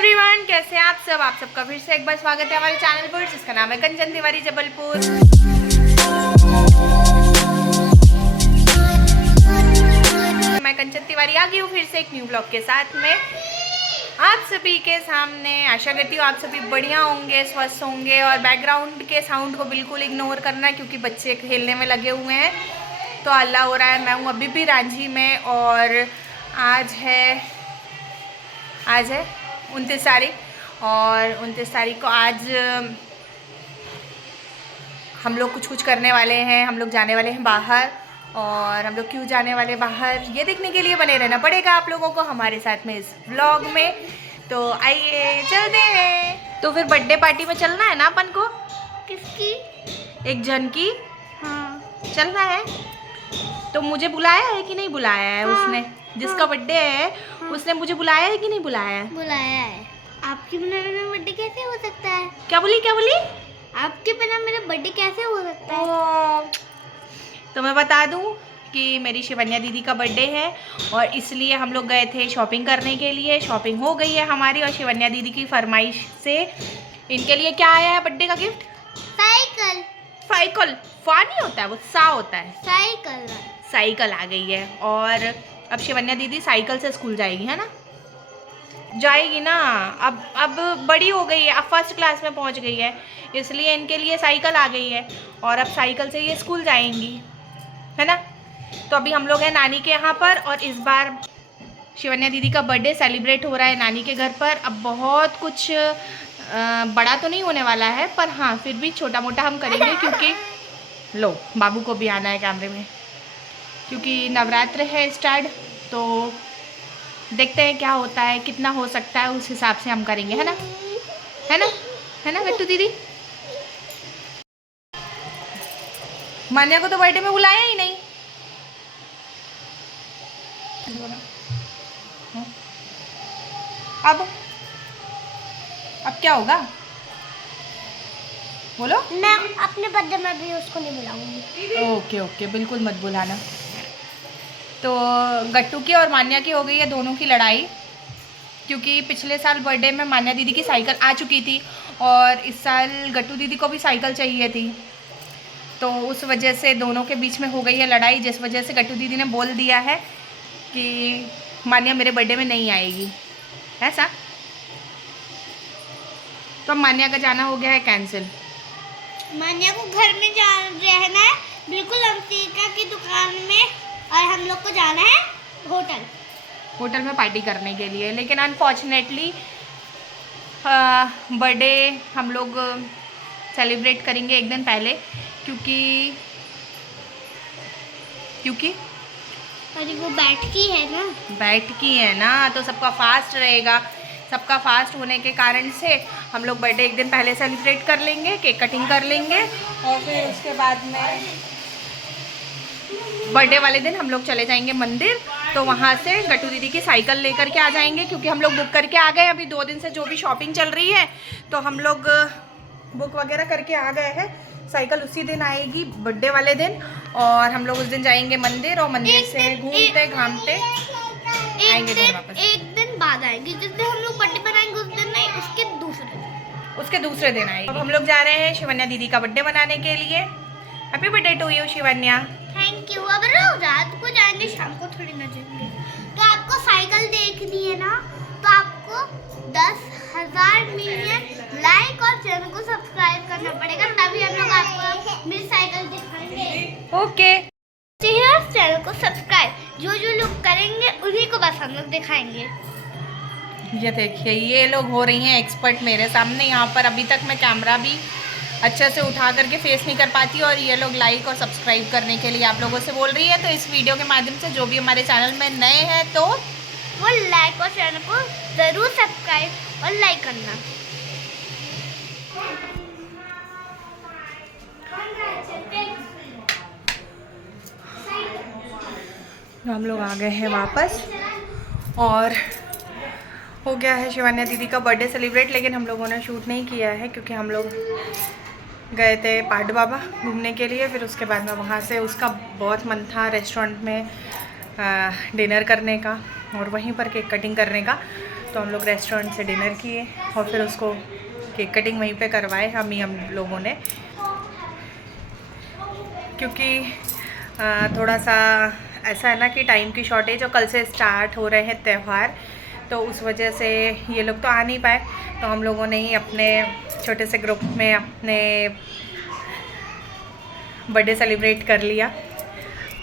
Everyone, कैसे हैं आप सब? आप सबका फिर से एक बार स्वागत है हमारे चैनल पर, जिसका नाम है कंचन तिवारी जबलपुर। मैं कंचन तिवारी आ गई हूँ फिर से एक न्यू ब्लॉग के साथ में आप सभी के सामने। आशा करती हूँ आप सभी बढ़िया होंगे, स्वस्थ होंगे और बैकग्राउंड के साउंड को बिल्कुल इग्नोर करना है क्योंकि बच्चे खेलने में लगे हुए हैं तो हल्ला हो रहा है। मैं हूँ अभी भी रांझी में और आज है 29 तारीख और 29 तारीख को आज हम लोग कुछ करने वाले हैं। हम लोग जाने वाले हैं बाहर और हम लोग क्यों जाने वाले बाहर ये देखने के लिए बने रहना पड़ेगा आप लोगों को हमारे साथ में इस व्लॉग में। तो आइए चलते हैं। तो फिर बर्थडे पार्टी में चलना है ना अपन को? किसकी? एक जन की। हाँ, चलना है। तो मुझे बुलाया है कि नहीं बुलाया है? हाँ, उसने जिसका बर्थडे है उसने मुझे बुलाया है कि नहीं बुलाया है? बुलाया है। आपके बिना मेरा बर्थडे कैसे हो सकता है? क्या बोली? आपके बिना मेरा बर्थडे कैसे हो सकता है? तो मैं बता दूं कि मेरी शिवन्या दीदी का बर्थडे है और इसलिए हम लोग गए थे शॉपिंग करने के लिए। शॉपिंग हो गई है हमारी और शिवन्या दीदी की फरमाइश से इनके लिए क्या आया है बर्थडे का गिफ्ट? साइकिल। साइकिल फा नहीं होता है, वो सा होता है। साइकिल आ गई है और अब शिवन्या दीदी साइकिल से स्कूल जाएगी, है ना? जाएगी ना। अब बड़ी हो गई है, अब फर्स्ट क्लास में पहुंच गई है, इसलिए इनके लिए साइकिल आ गई है और अब साइकिल से ये स्कूल जाएंगी, है ना? तो अभी हम लोग हैं नानी के यहाँ पर और इस बार शिवन्या दीदी का बर्थडे सेलिब्रेट हो रहा है नानी के घर पर। अब बहुत कुछ बड़ा तो नहीं होने वाला है पर हाँ फिर भी छोटा मोटा हम करेंगे क्योंकि लो बाबू को भी आना है कैमरे में, क्योंकि नवरात्र है स्टार्ट। तो देखते हैं क्या होता है, कितना हो सकता है उस हिसाब से हम करेंगे, है ना? है ना गट्टू दीदी? मान्या को तो बर्थडे में बुलाया ही नहीं। अब क्या होगा बोलो? मैं अपने बर्थडे में भी उसको नहीं बुलाऊंगी। ओके बिल्कुल मत बुलाना। तो गट्टू की और मान्या की हो गई है दोनों की लड़ाई, क्योंकि पिछले साल बर्थडे में मान्या दीदी की साइकिल आ चुकी थी और इस साल गट्टू दीदी को भी साइकिल चाहिए थी। तो उस वजह से दोनों के बीच में हो गई है लड़ाई, जिस वजह से गट्टू दीदी ने बोल दिया है कि मान्या मेरे बर्थडे में नहीं आएगी, ऐसा। तो मान्या का जाना हो गया है कैंसिल। मान्या को घर में रहना है बिल्कुल अंशिका की दुकान में और हम लोग को जाना है होटल में पार्टी करने के लिए। लेकिन अनफॉर्चुनेटली बर्थडे हम लोग सेलिब्रेट करेंगे एक दिन पहले क्योंकि अरे वो बैठकी है ना, तो सबका फास्ट रहेगा। सबका फास्ट होने के कारण से हम लोग बर्थडे एक दिन पहले सेलिब्रेट कर लेंगे, केक कटिंग कर लेंगे और फिर उसके बाद में बर्थडे वाले दिन हम लोग चले जाएंगे मंदिर। तो वहाँ से गट्टू दीदी की साइकिल लेकर के आ जाएंगे क्योंकि हम लोग बुक करके आ गए। अभी 2 दिन से जो भी शॉपिंग चल रही है तो हम लोग बुक वगैरह करके आ गए हैं। साइकिल उसी दिन आएगी बर्थडे वाले दिन और हम लोग उस दिन जाएंगे मंदिर और मंदिर से घूमते घामते आएंगे घर वापस। एक दिन बाद आएंगे, जिस दिन हम लोग बर्थडे बनाएंगे उस दिन नहीं, उसके दूसरे दिन आएंगे। अब हम लोग जा रहे हैं शिवन्या दीदी का बर्थडे मनाने के लिए। Happy birthday to you Shivanya. Thank you. अब रात को जाएंगे, शाम को थोड़ी ना जाएंगे। तो आपको साइकिल देखनी है ना, तो आपको 10,000 मिलियन लाइक और चैनल को सब्सक्राइब करना पड़ेगा, तभी हम लोग आपको मेरी साइकिल दिखाएंगे। ओके चैनल को सब्सक्राइब जो लोग करेंगे उन्हीं को बस हम लोग दिखाएंगे। ये देखिए ये लोग हो रही हैं एक्सपर्ट मेरे सामने यहाँ पर। अभी तक मैं कैमरा भी अच्छे से उठा करके फेस नहीं कर पाती और ये लोग लाइक और सब्सक्राइब करने के लिए आप लोगों से बोल रही है। तो इस वीडियो के माध्यम से जो भी हमारे चैनल में नए हैं तो वो लाइक और चैनल को ज़रूर सब्सक्राइब और लाइक करना। हम लोग आ गए हैं वापस और हो गया है शिवन्या दीदी का बर्थडे सेलिब्रेट। लेकिन हम लोगों ने शूट नहीं किया है क्योंकि हम लोग गए थे पहाड़ बाबा घूमने के लिए। फिर उसके बाद में वहाँ से उसका बहुत मन था रेस्टोरेंट में डिनर करने का और वहीं पर केक कटिंग करने का। तो हम लोग रेस्टोरेंट से डिनर किए और फिर उसको केक कटिंग वहीं पे करवाए हम लोगों ने, क्योंकि थोड़ा सा ऐसा है ना कि टाइम की शॉर्टेज, और कल से स्टार्ट हो रहे हैं त्यौहार, तो उस वजह से ये लोग तो आ नहीं पाए, तो हम लोगों ने ही अपने छोटे से ग्रुप में अपने बर्थडे सेलिब्रेट कर लिया।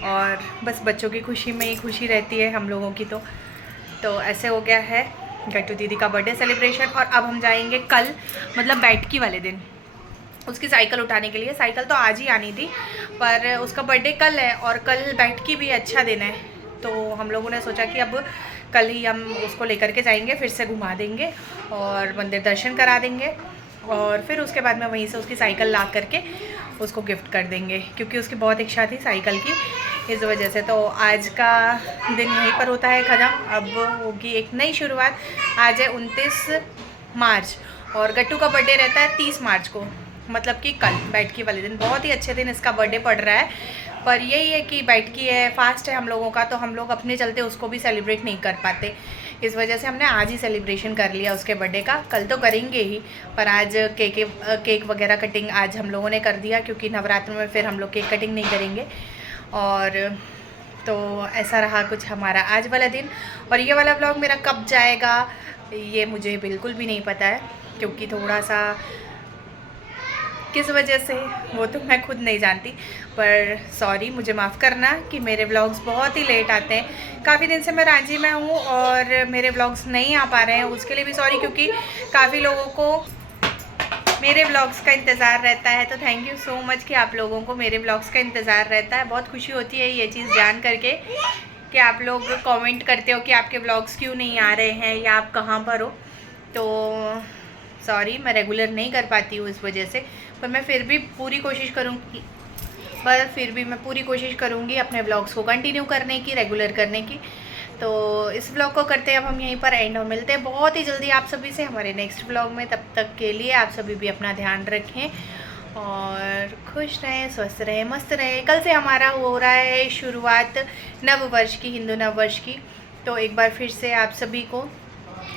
और बस बच्चों की खुशी में ही खुशी रहती है हम लोगों की। तो ऐसे हो गया है गट्टू दीदी का बर्थडे सेलिब्रेशन। और अब हम जाएंगे कल, मतलब बैठकी वाले दिन, उसकी साइकिल उठाने के लिए। साइकिल तो आज ही आनी थी, पर उसका बर्थडे कल है और कल बैठकी भी अच्छा दिन है, तो हम लोगों ने सोचा कि अब कल ही हम उसको लेकर के जाएंगे, फिर से घुमा देंगे और मंदिर दर्शन करा देंगे, और फिर उसके बाद में वहीं से उसकी साइकिल ला करके उसको गिफ्ट कर देंगे, क्योंकि उसकी बहुत इच्छा थी साइकिल की, इस वजह से। तो आज का दिन यहीं पर होता है ख़त्म। अब होगी एक नई शुरुआत। आज है 29 मार्च और गट्टू का बर्थडे रहता है 30 मार्च को, मतलब कि कल बैठकी वाले दिन। बहुत ही अच्छे दिन इसका बर्थडे पड़ रहा है, पर यही है कि बैठकी है, फास्ट है हम लोगों का, तो हम लोग अपने चलते उसको भी सेलिब्रेट नहीं कर पाते, इस वजह से हमने आज ही सेलिब्रेशन कर लिया उसके बर्थडे का। कल तो करेंगे ही, पर आज केक वगैरह कटिंग आज हम लोगों ने कर दिया, क्योंकि नवरात्र में फिर हम लोग केक कटिंग नहीं करेंगे। और तो ऐसा रहा कुछ हमारा आज वाला दिन। और ये वाला व्लॉग मेरा कब जाएगा ये मुझे बिल्कुल भी नहीं पता है, क्योंकि थोड़ा सा किस वजह से वो तो मैं खुद नहीं जानती, पर सॉरी, मुझे माफ़ करना कि मेरे व्लॉग्स बहुत ही लेट आते हैं। काफ़ी दिन से मैं रांची में हूँ और मेरे व्लॉग्स नहीं आ पा रहे हैं, उसके लिए भी सॉरी, क्योंकि काफ़ी लोगों को मेरे व्लॉग्स का इंतज़ार रहता है। तो थैंक यू सो मच कि आप लोगों को मेरे व्लॉग्स का इंतज़ार रहता है। बहुत खुशी होती है ये चीज़ जान करके कि आप लोग कमेंट करते हो कि आपके व्लॉग्स क्यों नहीं आ रहे हैं या आप कहाँ पर हो। तो सॉरी, मैं रेगुलर नहीं कर पाती हूँ इस वजह से, पर मैं फिर भी पूरी कोशिश करूँगी अपने व्लॉग्स को कंटिन्यू करने की, रेगुलर करने की। तो इस व्लॉग को करते हैं अब हम यहीं पर एंड, और मिलते हैं बहुत ही जल्दी आप सभी से हमारे नेक्स्ट व्लॉग में। तब तक के लिए आप सभी भी अपना ध्यान रखें और खुश रहें, स्वस्थ रहें, मस्त रहें। कल से हमारा हो रहा है शुरुआत नव वर्ष की, हिंदू नव वर्ष की। तो एक बार फिर से आप सभी को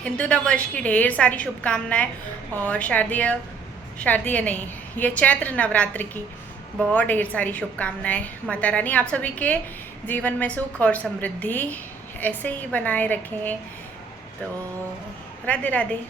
हिंदू नव वर्ष की ढेर सारी शुभकामनाएं, और शारदीय नहीं, ये चैत्र नवरात्र की बहुत ढेर सारी शुभकामनाएं। माता रानी आप सभी के जीवन में सुख और समृद्धि ऐसे ही बनाए रखें। तो राधे राधे।